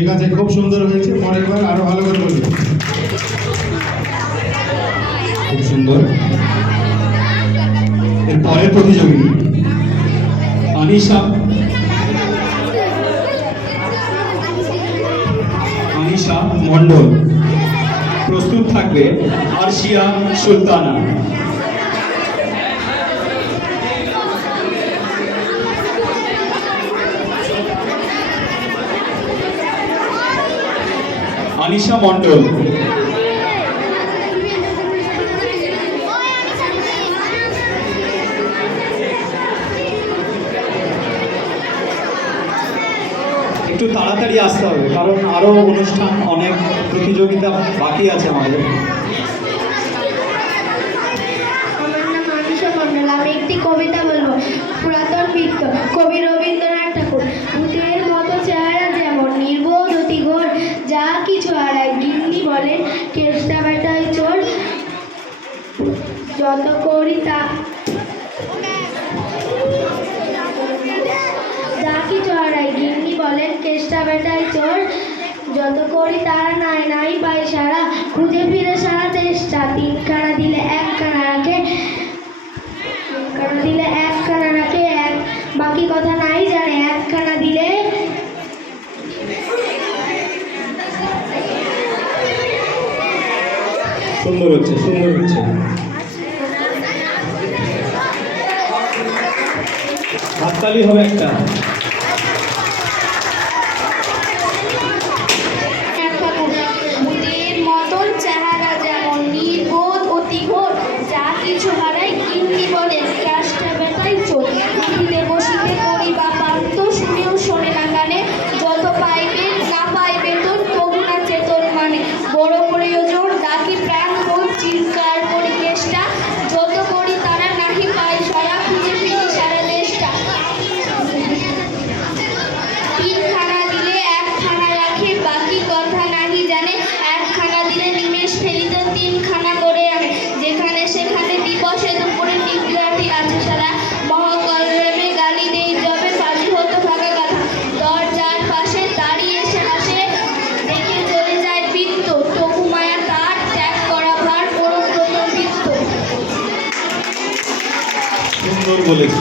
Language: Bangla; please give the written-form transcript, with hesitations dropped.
ঠিক আছে, খুব সুন্দর হয়েছে, পরের বার আরো ভালো করে বলবে। খুব সুন্দর। এর পরের প্রতিযোগী আনিশা মন্ডল। প্রস্তুত থাকবে আরশিয়া সুলতানা। আনিশা মন্ডল। একটু তাড়াতাড়ি আসতে হবে, কারণ আরো অনুষ্ঠান, অনেক প্রতিযোগিতা বাকি আছে আমাদের। আমার নাম আনিশা মন্ডল। আমি একটি কবিতা বলবো। পুরাতন বৃত্ত, কবি রবীন্দ্রনাথ ঠাকুর। ভূতের মতো চেহারা যেমন, নির্বোধ অতি ঘোর, যা কিছু হারায় গিন্নি বলে কেষ্টা বেটায় চোর, যত করি তা যা কিছু হারায় গিন্নি বলেন কেষ্টা বেটায় চোর, যত করি তারা নাই নাই পাই সারা, খুঁজে ফিরে সারা চেষ্টা, তিনখানা দিলে একখানা রাখে, দিলে একখানা রাখে, এক বাকি কথা নাই জানে, একখানা দিলে সুন্দর হচ্ছে, সুন্দর হচ্ছে। হাততালি হবে একটা। ভূতের মতন চেহারা যেমন, নির্বোধ অতি ঘোর, যা কিছু হারাই গিন্নি বলে কাজটা বেটাই চোর, উঠিতে বসিতে করি বা পান্ত, শুনেও শোনে না কানে, যত পাইবে না পাইবে তোর তবু না চেতন মানে, বড় প্রয়োজন ডাকি প্রাণ হোক চিৎকার করি চেষ্টা, যত করি তারা নাহি পাই সারা, খুঁজে ফিরি সারা দেশটা, তিনখানা দিলে একখানা রাখে, বাকি কথা নাহি জানে, একখানা দিলে নিমেষ ফেলিতে তিনখানা করে আনে, যেখানে সেখানে দিবসে দুপুরে নিগ্রাটি আছে সারা, মহাকলরবে গালি দেই যবে ফাঁসি হতো ফাঁকা কথা, দরজার পাশে দাঁড়িয়ে এসে হাসে, দেখে চলে যায় বৃত্ত, তবু মায়া তার ত্যাগ করা ভার পরব্রত বৃত্ত। সুন্দর বলেছে।